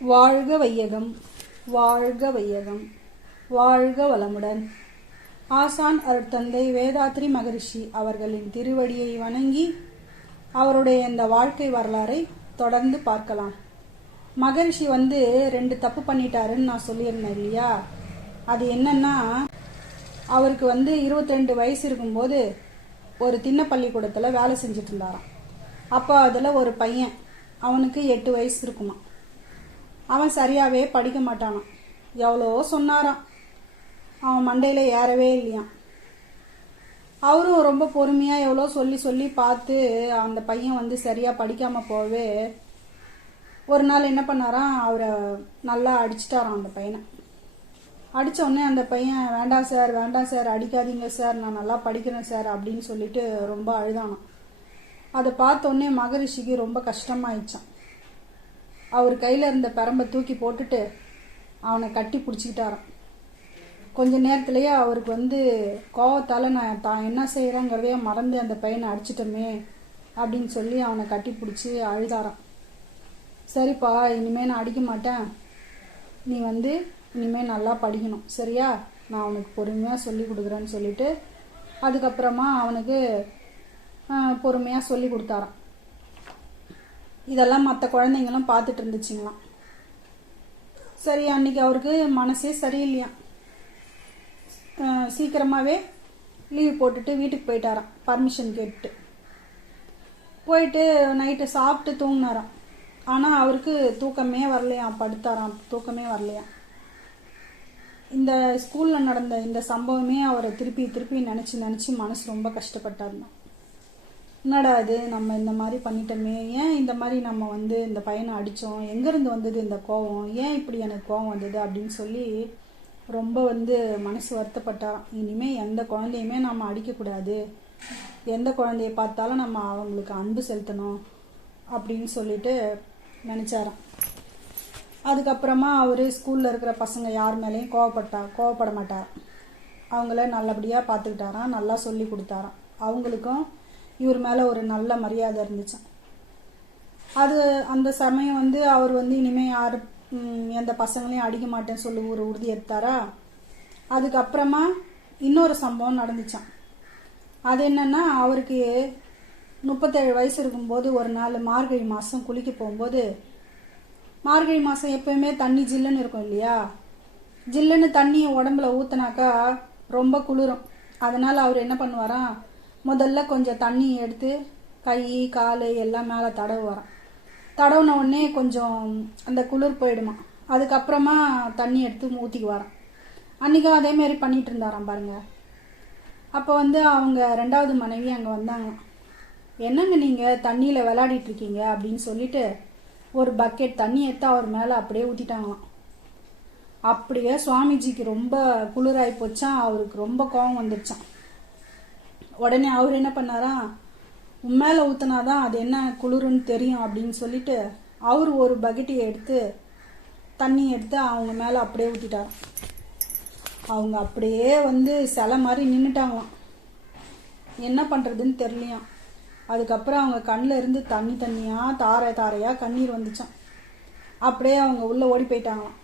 வாழ்க வையகம், வாழ்க வையகம், வாழ்க வளமுடன். ஆசான் அருட்தந்தை வேதாத்ரி மகரிஷி அவர்களின் திருவடியை வணங்கி அவருடைய இந்த வாழ்க்கை வரலாறை தொடர்ந்து பார்க்கலாம். மகரிஷி 2 தப்பு பண்ணிட்டாருன்னு நான் சொல்லியிருந்தேன் இல்லையா? அது என்னன்னா, அவருக்கு 22 வயசு இருக்கும்போது ஒரு திண்ண பள்ளிக்கூடத்தில் வேலை செஞ்சுட்டு இருந்தாராம். அப்போ அதில் ஒரு பையன், அவனுக்கு 8 வயசு இருக்குமா. அவன் சரியாகவே படிக்க மாட்டானான். எவ்வளோ சொன்னாராம், அவன் மண்டையில் ஏறவே இல்லையாம். அவரும் ரொம்ப பொறுமையாக எவ்வளோ சொல்லி சொல்லி பார்த்து அந்த பையன் சரியாக படிக்காமல் போகவே ஒரு நாள் என்ன பண்ணாராம், அவரை நல்லா அடிச்சிட்டாராம். அந்த பையனை அடித்த உடனே அந்த பையன், வேண்டாம் சார், வேண்டாம் சார், அடிக்காதீங்க சார், நான் நல்லா படிக்கிறேன் சார் அப்படின்னு சொல்லிட்டு ரொம்ப அழுதானான். அதை பார்த்த உடனே மகரிஷிக்கு ரொம்ப கஷ்டமாயிடுச்சான். அவர் கையில் இருந்த பெரம்பை தூக்கி போட்டுட்டு அவனை கட்டி பிடிச்சிக்கிட்டாராம். கொஞ்ச நேரத்துலேயே அவருக்கு கோவத்தால் நான் தான் என்ன செய்கிறேங்கிறதையே மறந்து அந்த பையனை அடிச்சிட்டோமே அப்படின்னு சொல்லி அவனை கட்டி பிடிச்சி அழுதாராம். சரிப்பா, இனிமேல் நான் அடிக்க மாட்டேன், நீ இனிமேல் நல்லா படிக்கணும், சரியா? நான் அவனுக்கு பொறுமையாக சொல்லி கொடுக்குறேன்னு சொல்லிட்டு அதுக்கப்புறமா அவனுக்கு பொறுமையாக சொல்லி கொடுத்தாராம். இதெல்லாம் மற்ற குழந்தைங்களும் பார்த்துட்டு இருந்துச்சுங்களாம். சரி, அன்னைக்கு அவருக்கு மனசே சரியில்லையாம். சீக்கிரமாகவே லீவ் போட்டுட்டு வீட்டுக்கு போயிட்டாராம், பர்மிஷன் கேட்டுட்டு. போயிட்டு நைட்டு சாப்பிட்டு தூங்கினாராம். ஆனால் அவருக்கு தூக்கமே வரலையாம், படுத்தாராம், தூக்கமே வரலையாம். இந்த ஸ்கூலில் நடந்த இந்த சம்பவமே அவரை திருப்பி திருப்பி நினச்சி மனசு ரொம்ப கஷ்டப்பட்டாருந்தான். என்னடா இது, நம்ம இந்த மாதிரி பண்ணிட்டோமே, ஏன் இந்த மாதிரி நம்ம இந்த பையனை அடித்தோம், எங்கேருந்து வந்தது இந்த கோவம், ஏன் இப்படி எனக்கு கோவம் வந்தது அப்படின்னு சொல்லி ரொம்ப மனசு வருத்தப்பட்டாராம். இனிமேல் எந்த குழந்தையுமே நம்ம அடிக்கக்கூடாது, எந்த குழந்தைய பார்த்தாலும் நம்ம அவங்களுக்கு அன்பு செலுத்தணும் அப்படின்னு சொல்லிட்டு நினச்சாராம். அதுக்கப்புறமா அவர் ஸ்கூலில் இருக்கிற பசங்க யார் மேலேயும் கோவப்பட மாட்டாராம். அவங்கள நல்லபடியாக பார்த்துக்கிட்டாராம், நல்லா சொல்லி கொடுத்தாராம். அவங்களுக்கும் இவர் மேலே ஒரு நல்ல மரியாதை இருந்துச்சு. அது அந்த சமயம் அவர் இனிமேல் யார் எந்த பசங்களையும் அடிக்க மாட்டேன்னு சொல்லி ஒரு உறுதி எடுத்தாரா. அதுக்கப்புறமா இன்னொரு சம்பவம் நடந்துச்சான். அது என்னன்னா, அவருக்கு 37 வயசு இருக்கும்போது ஒரு நாள் மார்கழி மாதம் குளிக்க போகும்போது, மார்கழி மாதம் எப்போயுமே தண்ணி ஜில்லுன்னு இருக்கும் இல்லையா? ஜில்லுன்னு தண்ணியை உடம்புல ஊற்றினாக்கா ரொம்ப குளிரும். அதனால் அவர் என்ன பண்ணுவாராம், முதல்ல கொஞ்சம் தண்ணி எடுத்து கை கால் எல்லாம் மேலே தடவுவாராம். தடவுன உடனே கொஞ்சம் அந்த குளிர் போயிடுமா. அதுக்கப்புறமா தண்ணி எடுத்து ஊற்றிக்குவாராம். அன்றைக்கும் அதேமாரி பண்ணிகிட்டு இருந்தாராம் பாருங்க. அப்போ அவங்க 2வது மனைவி அங்கே வந்தாங்களாம். என்னங்க நீங்கள் தண்ணியில் விளையாடிட்டு இருக்கீங்க அப்படின்னு சொல்லிட்டு ஒரு பக்கெட் தண்ணி எடுத்து அவர் மேலே அப்படியே ஊற்றிட்டாங்களாம். அப்படியே சுவாமிஜிக்கு ரொம்ப குளிராகி போச்சான். அவருக்கு ரொம்ப கோபம் வந்துடுச்சான். உடனே அவர் என்ன பண்ணாரா, மேலே ஊற்றினாதான் அது என்ன குளிருன்னு தெரியும் அப்படின்னு சொல்லிட்டு அவர் ஒரு பக்கெட்டியை எடுத்து தண்ணி எடுத்து அவங்க மேலே அப்படியே ஊற்றிட்டாராம். அவங்க அப்படியே சிலை மாதிரி நின்றுட்டாங்களாம். என்ன பண்ணுறதுன்னு தெரியலையாம். அதுக்கப்புறம் அவங்க கண்ணில் இருந்து தண்ணியாக தாரையாக கண்ணீர் வந்துச்சான். அப்படியே அவங்க உள்ளே ஓடி போயிட்டாங்களாம்.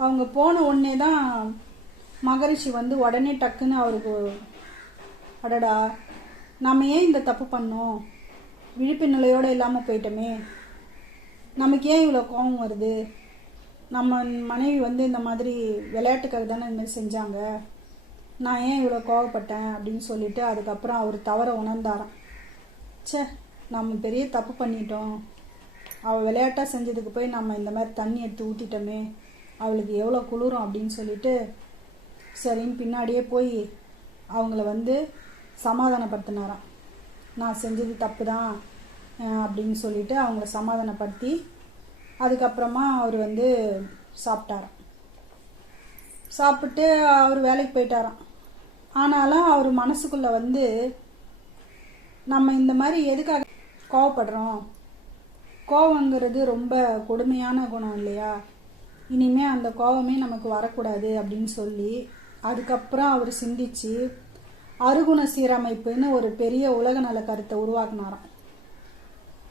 அவங்க போன உடனே தான் மகரிஷி உடனே டக்குன்னு அவருக்கு, அடடா, நம்ம ஏன் இந்த தப்பு பண்ணோம், விழிப்பு நிலையோடு இல்லாமல் போயிட்டோமே, நமக்கு ஏன் இவ்வளோ கோபம் வருது, நம்ம மனைவி இந்த மாதிரி விளையாட்டுக்காக தானே இந்த மாதிரி செஞ்சாங்க, நான் ஏன் இவ்வளோ கோவப்பட்டேன் அப்படின்னு சொல்லிட்டு அதுக்கப்புறம் அவர் தவற உணர்ந்தாராம். சே, நம்ம பெரிய தப்பு பண்ணிட்டோம், அவள் விளையாட்டாக செஞ்சதுக்கு போய் நம்ம இந்த மாதிரி தண்ணி எடுத்து ஊற்றிட்டோமே, அவளுக்கு எவ்வளோ குளிரும் அப்படின்னு சொல்லிட்டு சரின்னு பின்னாடியே போய் அவங்கள சமாதானப்படுத்தினாராம். நான் செஞ்சது தப்பு தான் அப்படின்னு சொல்லிட்டு அவங்கள சமாதானப்படுத்தி அதுக்கப்புறமா அவர் சாப்பிட்டாராம். சாப்பிட்டு அவர் வேலைக்கு போயிட்டாராம். ஆனாலும் அவர் மனசுக்குள்ளே நம்ம இந்த மாதிரி எதுக்காக கோவப்படுறோம், கோவங்கிறது ரொம்ப கொடுமையான குணம் இல்லையா, இனிமேல் அந்த கோவமே நமக்கு வரக்கூடாது அப்படின்னு சொல்லி அதுக்கப்புறம் அவர் சிந்திச்சு அருகுண சீரமைப்புன்னு ஒரு பெரிய உலக நல கருத்தை உருவாக்கினாராம்.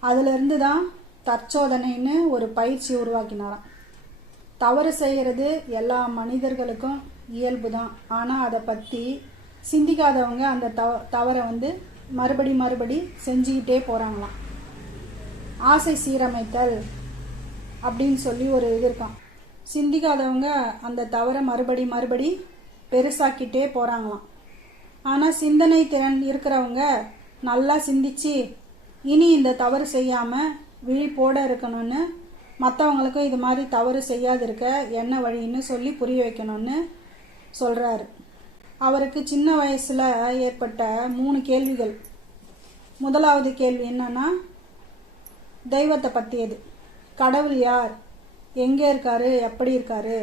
அதிலிருந்து தான் தற்சோதனைன்னு ஒரு பயிற்சி உருவாக்கினாராம். தவறு செய்கிறது எல்லா மனிதர்களுக்கும் இயல்பு தான். ஆனால் அதை பற்றி சிந்திக்காதவங்க அந்த தவறை வந்து மறுபடி செஞ்சுக்கிட்டே போகிறாங்களாம். ஆசை சீரமைத்தல் அப்படின்னு சொல்லி ஒரு இது இருக்கான். சிந்திக்காதவங்க அந்த தவறை மறுபடி பெருசாக்கிட்டே போகிறாங்களாம். ஆனால் சிந்தனை திறன் இருக்கிறவங்க நல்லா சிந்திச்சு இனி இந்த தவறு செய்யாமல் விழிப்போட இருக்கணும்னு, மற்றவங்களுக்கும் இது மாதிரி தவறு செய்யாது இருக்க என்ன வழின்னு சொல்லி புரிய வைக்கணும்னு சொல்கிறாரு. அவருக்கு சின்ன வயசில் ஏற்பட்ட 3 கேள்விகள். முதலாவது கேள்வி என்னன்னா, தெய்வத்தை பற்றியது. கடவுள் யார், எங்கே இருக்காரு, எப்படி இருக்காரு,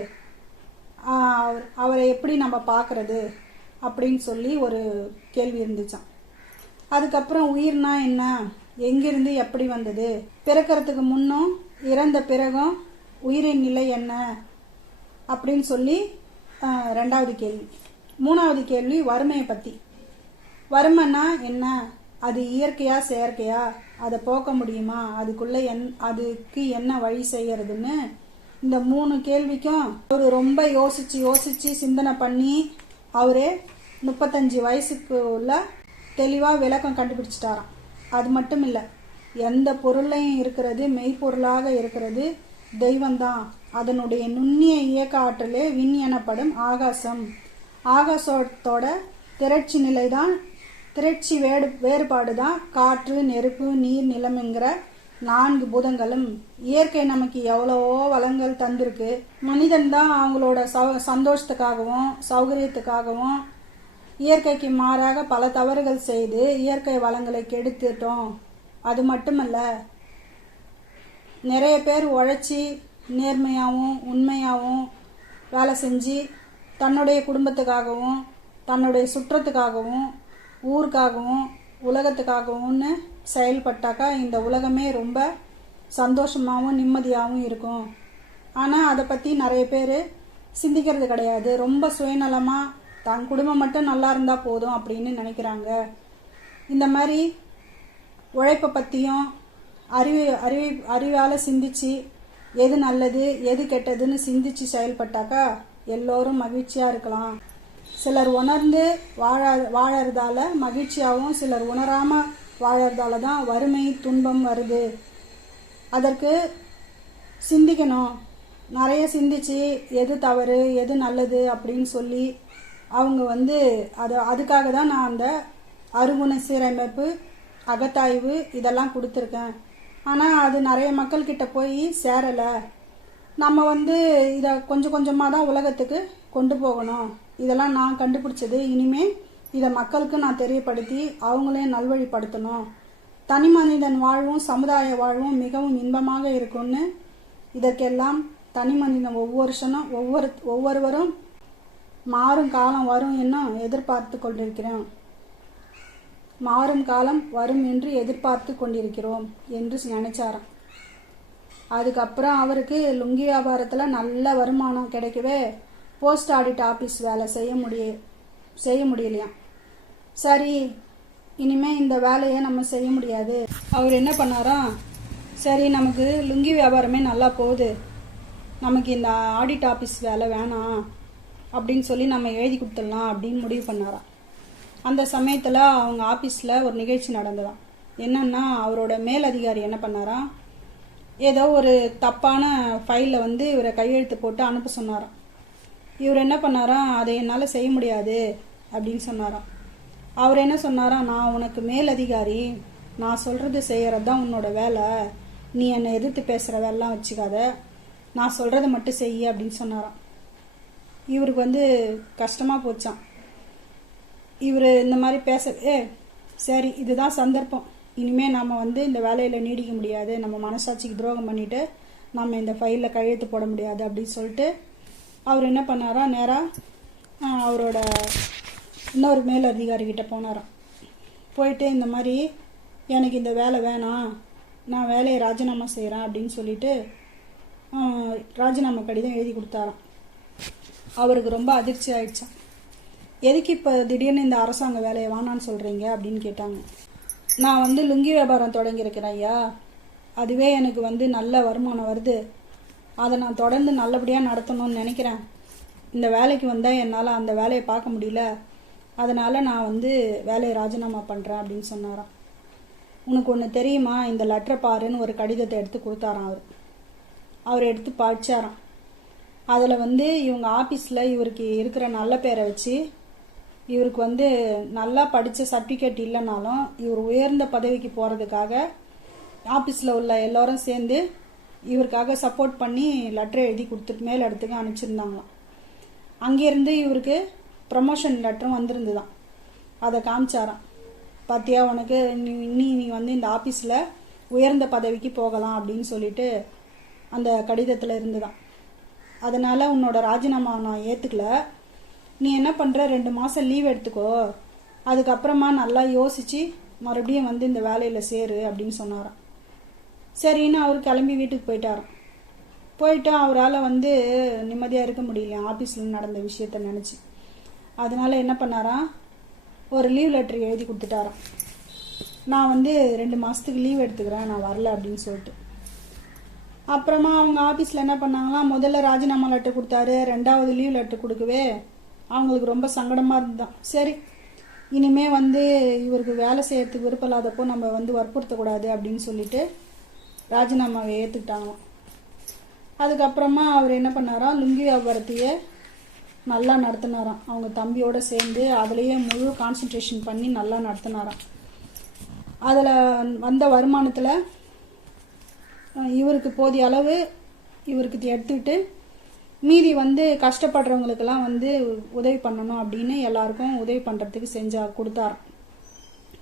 அவரை எப்படி நம்ம பார்க்கறது அப்படின்னு சொல்லி ஒரு கேள்வி இருந்துச்சான். அதுக்கப்புறம் உயிர்னா என்ன, எங்கிருந்து எப்படி வந்தது, பிறக்கிறதுக்கு முன்னும் இறந்த பிறகும் உயிரின் நிலை என்ன அப்படின்னு சொல்லி 2வது கேள்வி. 3வது கேள்வி வறுமையை பற்றி. வறுமைன்னா என்ன, அது இயற்கையா செயற்கையா, அதை போக்க முடியுமா, அதுக்கு என்ன வழி செய்யறதுன்னு இந்த 3 கேள்விக்கும் அவர் ரொம்ப யோசிச்சு சிந்தனை பண்ணி அவரே 35 வயசுக்கு உள்ள தெளிவாக விளக்கம் கண்டுபிடிச்சிட்டாராம். அது மட்டும் இல்லை, எந்த பொருளையும் இருக்கிறது மெய்ப்பொருளாக இருக்கிறது தெய்வம்தான். அதனுடைய நுண்ணிய இயக்க ஆற்றலே விண் எனப்படும் ஆகாசம். ஆகாசத்தோட திரட்சி நிலைதான், திரட்சி வேறுபாடு தான் காற்று, நெருப்பு, நீர், நிலம்ங்கிற 4 பூதங்களும். இயற்கை நமக்கு எவ்வளவோ வளங்கள் தந்திருக்கு. மனிதன் தான் அவங்களோட சந்தோஷத்துக்காகவும் சௌகரியத்துக்காகவும் இயற்கைக்கு மாறாக பல தவறுகள் செய்து இயற்கை வளங்களை கெடுத்துட்டோம். அது மட்டுமல்ல, நிறைய பேர் உழைச்சி நேர்மையாகவும் உண்மையாகவும் வேலை செஞ்சு தன்னுடைய குடும்பத்துக்காகவும் தன்னுடைய சுற்றத்துக்காகவும் ஊருக்காகவும் உலகத்துக்காகவும்னு செயல்பட்டாக்கா இந்த உலகமே ரொம்ப சந்தோஷமாகவும் நிம்மதியாகவும் இருக்கும். ஆனால் அதை பற்றி நிறைய பேர் சிந்திக்கிறது கிடையாது. ரொம்ப சுயநலமாக தன் குடும்பம் மட்டும் நல்லா இருந்தால் போதும் அப்படின்னு நினைக்கிறாங்க. இந்த மாதிரி உழைப்பை பற்றியும் அறிவால் சிந்திச்சு எது நல்லது எது கெட்டதுன்னு சிந்திச்சு செயல்பட்டாக்கா எல்லோரும் மகிழ்ச்சியாக இருக்கலாம். சிலர் உணர்ந்து வாழறதால மகிழ்ச்சியாகவும் சிலர் உணராமல் வாழறதால தான் வறுமை துன்பம் வருது. அதற்கு சிந்திக்கணும். நிறைய சிந்திச்சு எது தவறு எது நல்லது அப்படின்னு சொல்லி அவங்க வந்து அதுக்காக தான் நான் அந்த அருகுண சீரமைப்பு, அகத்தாய்வு இதெல்லாம் கொடுத்துருக்கேன். ஆனால் அது நிறைய மக்கள்கிட்ட போய் சேரலை. நம்ம வந்து இதை கொஞ்சம் கொஞ்சமாக தான் உலகத்துக்கு கொண்டு போகணும். இதெல்லாம் நான் கண்டுபிடிச்சது. இனிமேல் இதை மக்களுக்கு நான் தெரியப்படுத்தி அவங்களையும் நல்வழிப்படுத்தணும். தனி மனிதன் வாழ்வும் சமுதாய வாழ்வும் மிகவும் இன்பமாக இருக்கும்னு, இதற்கெல்லாம் தனி மனிதன் ஒவ்வொருவரும் மாறும் காலம் வரும் என்னும் எதிர்பார்த்து கொண்டிருக்கிறோம். மாறும் காலம் வரும் என்று எதிர்பார்த்து கொண்டிருக்கிறோம் என்று நினைச்சாராம். அதுக்கப்புறம் அவருக்கு லுங்கி வியாபாரத்தில் நல்ல வருமானம் கிடைக்கவே போஸ்ட் ஆடிட் ஆஃபீஸ் வேலை செய்ய முடியலையாம். சரி, இனிமே இந்த வேலையை நம்ம செய்ய முடியாது. அவர் என்ன பண்ணாராம், சரி நமக்கு லுங்கி வியாபாரமே நல்லா போகுது, நமக்கு இந்த ஆடிட் ஆஃபீஸ் வேலை வேணாம் அப்படின்னு சொல்லி நம்ம எழுதி கொடுத்துடலாம் அப்படின்னு முடிவு பண்ணாராம். அந்த சமயத்தில் அவங்க ஆஃபீஸில் ஒரு நிகழ்ச்சி நடந்ததாம். என்னன்னா, அவரோட மேலதிகாரி என்ன பண்ணாராம், ஏதோ ஒரு தப்பான ஃபைலில் வந்து இவரை கையெழுத்து போட்டு அனுப்ப சொன்னாராம். இவர் என்ன பண்ணாராம், அதை என்னால் செய்ய முடியாது அப்படின்னு சொன்னாராம். அவர் என்ன சொன்னாராம், நான் உனக்கு மேலதிகாரி, நான் சொல்கிறது செய்கிறது தான் உன்னோட வேலை, நீ என்னை எதிர்த்து பேசுகிற வேலைலாம் வச்சுக்காத, நான் சொல்கிறத மட்டும் செய்ய அப்படின்னு சொன்னாராம். இவருக்கு வந்து கஷ்டமாக போச்சான். இவர் இந்த மாதிரி சரி இதுதான் சந்தர்ப்பம், இனிமேல் நம்ம வந்து இந்த வேலையில் நீடிக்க முடியாது, நம்ம மனசாட்சிக்கு துரோகம் பண்ணிவிட்டு நம்ம இந்த ஃபைலில் கையெழுத்து போட முடியாது அப்படின்னு சொல்லிட்டு அவர் என்ன பண்ணாரா, நேராக அவரோட இன்னொரு மேல் அதிகாரிகிட்ட போனாராம். போயிட்டு இந்த மாதிரி எனக்கு இந்த வேலை வேணாம், நான் வேலையை ராஜினாமா செய்கிறேன் அப்படின்னு சொல்லிட்டு ராஜினாமா கடிதம் எழுதி கொடுத்தாராம். அவருக்கு ரொம்ப அதிர்ச்சி ஆயிடுச்சான். எதுக்கு இப்போ திடீர்னு இந்த அரசாங்க வேலையை வேணான்னு சொல்கிறீங்க அப்படின்னு கேட்டாங்க. நான் வந்து லுங்கி வியாபாரம் தொடங்கியிருக்கிறேன் ஐயா, அதுவே எனக்கு வந்து நல்ல வருமானம் வருது, அதை நான் தொடர்ந்து நல்லபடியாக நடத்தணும்னு நினைக்கிறேன். இந்த வேலைக்கு வந்தால் என்னால் அந்த வேலையை பார்க்க முடியல, அதனால் நான் வந்து வேலையை ராஜினாமா பண்ணுறேன் அப்படின்னு சொன்னாராம். உனக்கு ஒன்று தெரியுமா, இந்த லெட்டரை பாருன்னு ஒரு கடிதத்தை எடுத்து கொடுத்தாராம். அவர் எடுத்து படித்தாராம். அதில் வந்து இவங்க ஆஃபீஸில் இவருக்கு இருக்கிற நல்ல பேரை வச்சு, இவருக்கு வந்து நல்லா படித்த சர்டிஃபிகேட் இல்லைனாலும் இவர் உயர்ந்த பதவிக்கு போகிறதுக்காக ஆஃபீஸில் உள்ள எல்லோரும் சேர்ந்து இவருக்காக சப்போர்ட் பண்ணி லெட்டரை எழுதி கொடுத்துட்டு மேல் இடத்துக்கு அனுப்பிச்சிருந்தாங்களாம். அங்கேருந்து இவருக்கு ப்ரமோஷன் லெட்டரும் வந்திருந்துதான். அதை காமிச்சாராம். பார்த்தியா, உனக்கு நீ வந்து இந்த ஆஃபீஸில் உயர்ந்த பதவிக்கு போகலாம் அப்படின்னு சொல்லிட்டு அந்த கடிதத்தில் இருந்துதான். அதனால் உன்னோட ராஜினாமா நான் ஏற்றுக்கல, நீ என்ன பண்ணுற 2 மாதம் லீவ் எடுத்துக்கோ, அதுக்கப்புறமா நல்லா யோசித்து மறுபடியும் வந்து இந்த வேலையில் சேரு அப்படின்னு சொன்னாராம். சரின்னு அவர் கிளம்பி வீட்டுக்கு போயிட்டாராம். போயிட்டு அவரால் வந்து நிம்மதியாக இருக்க முடியல ஆஃபீஸில் நடந்த விஷயத்த நினச்சி. அதனால என்ன பண்ணாராம், ஒரு லீவ் லெட்டர் எழுதி கொடுத்துட்டாராம். நான் வந்து 2 மாதத்துக்கு லீவ் எடுத்துக்கிறேன், நான் வரல அப்படின்னு சொல்லிட்டு. அப்புறமா அவங்க ஆஃபீஸில் என்ன பண்ணாங்களாம், முதல்ல ராஜினாமா லெட்டர் கொடுத்தாரு, 2வது லீவ் லெட்டர் கொடுக்கவே அவங்களுக்கு ரொம்ப சங்கடமாக இருந்துதான். சரி, இனிமே வந்து இவருக்கு வேலை செய்யறதுக்கு விருப்பம் இல்லாதப்போ நம்ம வந்து வற்புறுத்தக்கூடாது அப்படின்னு சொல்லிட்டு ராஜினாமாவை ஏற்றுக்கிட்டாங்களாம். அதுக்கப்புறமா அவர் என்ன பண்ணாராம், லுங்கி வியாபாரத்தையே நல்லா நடத்தினாராம். அவங்க தம்பியோடு சேர்ந்து அதுலேயே முழு கான்சன்ட்ரேஷன் பண்ணி நல்லா நடத்தினாராம். அதில் வந்த வருமானத்தில் இவருக்கு போதிய அளவு இவருக்கு எடுத்துக்கிட்டு மீதி வந்து கஷ்டப்படுறவங்களுக்கெல்லாம் வந்து உதவி பண்ணணும் அப்படின்னு எல்லாருக்கும் உதவி பண்ணுறதுக்கு கொடுத்தாராம்.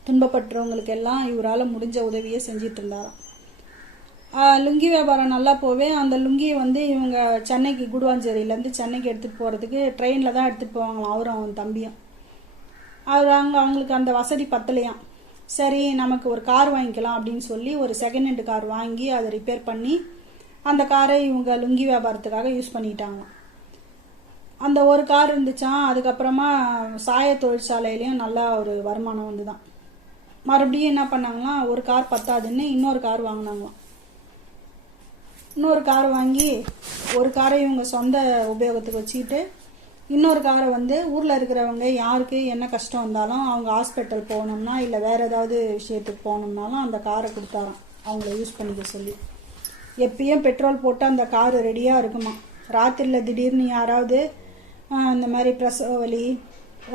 துன்பப்படுறவங்களுக்கு எல்லாம் இவரால் முடிஞ்ச உதவியை செஞ்சிட்டு இருந்தாராம். லுங்கி வியாபாரம் நல்லா போவே அந்த லுங்கியை வந்து இவங்க சென்னைக்கு குடுவாஞ்சேரியிலேருந்து சென்னைக்கு எடுத்துகிட்டு போகிறதுக்கு ட்ரெயினில் தான் எடுத்துகிட்டு போவாங்களாம் அவரும் அவன் தம்பியும். அவங்களுக்கு அந்த வசதி பத்தலையாம். சரி, நமக்கு ஒரு கார் வாங்கிக்கலாம் அப்படின்னு சொல்லி ஒரு செகண்ட் ஹேண்ட் கார் வாங்கி அதை ரிப்பேர் பண்ணி அந்த காரை இவங்க லுங்கி வியாபாரத்துக்காக யூஸ் பண்ணிட்டாங்களாம். அந்த ஒரு கார் இருந்துச்சான். அதுக்கப்புறமா சாய தொழிற்சாலையிலையும் நல்லா ஒரு வருமானம் வந்து தான். மறுபடியும் என்ன பண்ணாங்களாம், ஒரு கார் பத்தாதுன்னு இன்னொரு கார் வாங்கினாங்களாம். இன்னொரு கார் வாங்கி ஒரு காரை இவங்க சொந்த உபயோகத்துக்கு வச்சுக்கிட்டு இன்னொரு காரை வந்து ஊரில் இருக்கிறவங்க யாருக்கு என்ன கஷ்டம் வந்தாலும் அவங்க ஹாஸ்பிட்டல் போகணும்னா இல்லை வேறு ஏதாவது விஷயத்துக்கு போகணும்னாலும் அந்த காரை கொடுத்தாராம் அவங்கள யூஸ் பண்ணிக்க சொல்லி. எப்பயும் பெட்ரோல் போட்டு அந்த கார் ரெடியாக இருக்குமா. ராத்திரியில் திடீர்னு யாராவது இந்த மாதிரி பிரசவ வலி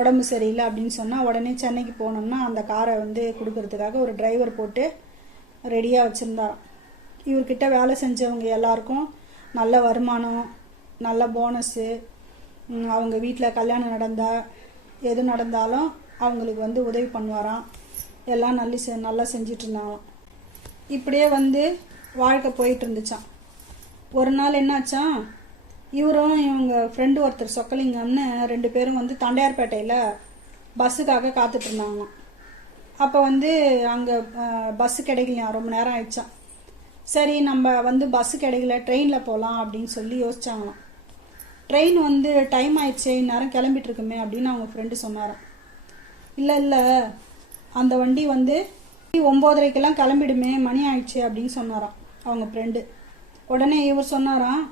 உடம்பு சரியில்லை அப்படின்னு சொன்னால் உடனே சென்னைக்கு போனோம்னா அந்த காரை வந்து கொடுக்கறதுக்காக ஒரு டிரைவர் போட்டு ரெடியாக வச்சுருந்தாராம். இவர்கிட்ட வேலை செஞ்சவங்க எல்லாருக்கும் நல்ல வருமானம், நல்ல போனஸு, அவங்க வீட்டில் கல்யாணம் நடந்தால் எது நடந்தாலும் அவங்களுக்கு வந்து உதவி பண்ணுவாராம். எல்லாம் நல்லா செஞ்சிட்டு இருந்தாங்களாம். இப்படியே வந்து வாழ்க்கை போயிட்டு இருந்துச்சான். ஒரு நாள் என்னாச்சான், இவரும் இவங்க ஃப்ரெண்டு ஒருத்தர் சொக்கலிங்கம்னு 2 பேரும் வந்து தண்டையார்பேட்டையில் பஸ்ஸுக்காக காத்துட்டு இருந்தாங்களாம். அப்போ வந்து அங்கே பஸ்ஸு கிடைக்கலையா, ரொம்ப நேரம் ஆயிடுச்சான். சரி, நம்ம வந்து பஸ்ஸு கிடைக்கல, ட்ரெயினில் போகலாம் அப்படின்னு சொல்லி யோசிச்சாங்களாம். ட்ரெயின் வந்து டைம் ஆயிடுச்சு, இந்நேரம் கிளம்பிட்டு இருக்குமே அப்படின்னு அவங்க ஃப்ரெண்டு சொன்னாராம். இல்லை அந்த வண்டி வந்து 9:30க்கெல்லாம் கிளம்பிடுமே, மணி ஆயிடுச்சு அப்படின்னு சொன்னாராம் அவங்க ஃப்ரெண்டு. உடனே இவர் சொன்னாராம்,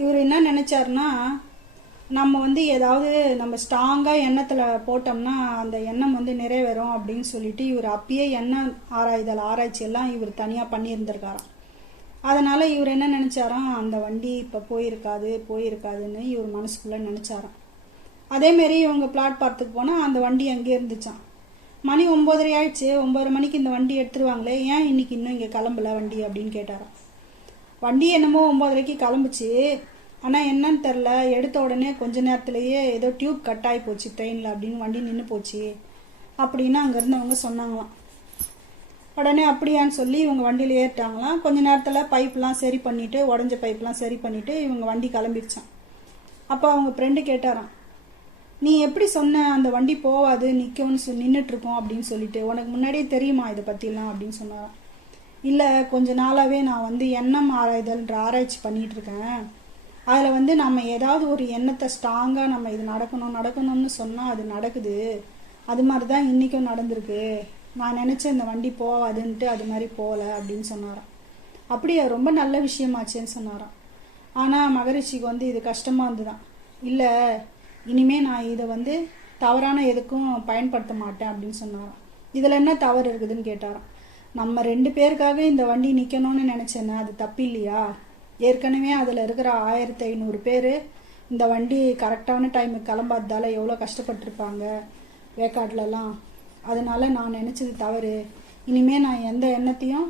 இவர் என்ன நினச்சாருன்னா, நம்ம வந்து ஏதாவது நம்ம ஸ்ட்ராங்காக எண்ணத்தில் போட்டோம்னா அந்த எண்ணம் வந்து நிறைவேறும் அப்படின்னு சொல்லிட்டு இவர் அப்பயே எண்ணெய் ஆராய்ச்சி எல்லாம் இவர் தனியாக பண்ணியிருந்திருக்காராம். அதனால் இவர் என்ன நினச்சாராம், அந்த வண்டி இப்போ போயிருக்காதுன்னு இவர் மனசுக்குள்ளே நினச்சாராம். அதேமாரி இவங்க பிளாட்பாரத்துக்கு போனால் அந்த வண்டி அங்கே இருந்துச்சான். மணி 9:30 ஆயிடுச்சு, 9:30 மணிக்கு இந்த வண்டி எடுத்துருவாங்களே, ஏன் இன்னைக்கு இன்னும் இங்கே கிளம்பல வண்டி அப்படின்னு கேட்டாராம். வண்டி என்னமோ 9:30க்கு கிளம்புச்சு, ஆனால் என்னன்னு தெரில, எடுத்த உடனே கொஞ்ச நேரத்துலேயே ஏதோ டியூப் கட் ஆகி போச்சு ட்ரெயினில் அப்படின்னு வண்டி நின்று போச்சு அப்படின்னு அங்கேருந்தவங்க சொன்னாங்களாம். உடனே அப்படியான்னு சொல்லி இவங்க வண்டியில் ஏறிட்டாங்களாம். கொஞ்ச நேரத்தில் பைப்லாம் சரி பண்ணிவிட்டு, உடஞ்ச பைப்லாம் சரி பண்ணிவிட்டு இவங்க வண்டி கிளம்பிடுச்சான். அப்போ அவங்க ஃப்ரெண்டு கேட்டாராம், நீ எப்படி சொன்ன அந்த வண்டி போகாது, நிற்கும்னு நின்றுட்டுருக்கோம் அப்படின்னு சொல்லிட்டு, உனக்கு முன்னாடியே தெரியுமா இதை பற்றிலாம் அப்படின்னு சொன்னாராம். இல்லை, கொஞ்ச நாளாகவே நான் வந்து எண்ணம் ஆராய்தல்ன்ற ஆராய்ச்சி பண்ணிகிட்ருக்கேன். அதில் வந்து நம்ம ஏதாவது ஒரு எண்ணத்தை ஸ்ட்ராங்காக நம்ம இது நடக்கணும்னு சொன்னால் அது நடக்குது. அது மாதிரி தான் இன்றைக்கும் நடந்திருக்கு. நான் நினச்சேன் இந்த வண்டி போகாதுன்ட்டு அது மாதிரி போகலை அப்படின்னு சொன்னாராம். அப்படியா, ரொம்ப நல்ல விஷயமாச்சேன்னு சொன்னாராம். ஆனால் மகரிஷிக்கு வந்து இது கஷ்டமாக இருந்துதான். இல்லை, இனிமே நான் இதை வந்து தவறான எதுக்கும் பயன்படுத்த மாட்டேன் அப்படின்னு சொன்னாராம். இதில் என்ன தவறு இருக்குதுன்னு கேட்டாராம். நம்ம 2 பேருக்காக இந்த வண்டி நிற்கணும்னு நினச்சேன்னா அது தப்பு இல்லையா? ஏற்கனவே அதில் இருக்கிற 1500 பேர் இந்த வண்டி கரெக்டான டைமுக்கு கிளம்பாததால் எவ்வளோ கஷ்டப்பட்டிருப்பாங்க வேக்காட்லலாம். அதனால நான் நினச்சது தவறு. இனிமேல் நான் எந்த எண்ணத்தையும்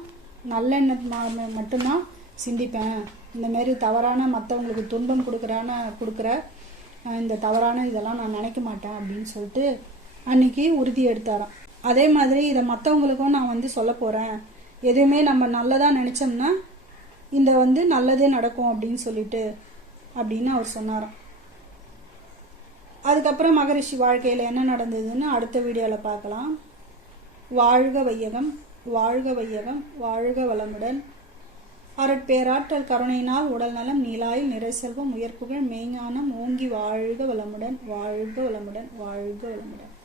நல்ல எண்ணத்தை மட்டும்தான் சிந்திப்பேன். இந்தமாரி தவறான மற்றவங்களுக்கு துன்பம் கொடுக்குற இந்த தவறான இதெல்லாம் நான் நினைக்க மாட்டேன் அப்படின்னு சொல்லிட்டு அன்னைக்கு உறுதி எடுத்தாராம். அதே மாதிரி இதை மற்றவங்களுக்கும் நான் வந்து சொல்ல போகிறேன். எதுவுமே நம்ம நல்லதாக நினச்சோம்னா இந்த வந்து நல்லதே நடக்கும் அப்படின்னு அவர் சொன்னாராம். அதுக்கப்புறம் மகரிஷி வாழ்க்கையில் என்ன நடந்ததுன்னு அடுத்த வீடியோவில் பார்க்கலாம். வாழ்க வையகம், வாழ்க வையகம், வாழ்க வளமுடன். அருட்பேராற்றல் கருணையினால் உடல் நலம், நீலாயில் நிறை செல்வம், உயர்ப்புகள், மெய்ஞானம் ஓங்கி வாழ்க வளமுடன், வாழ்க வளமுடன், வாழ்க வளமுடன்.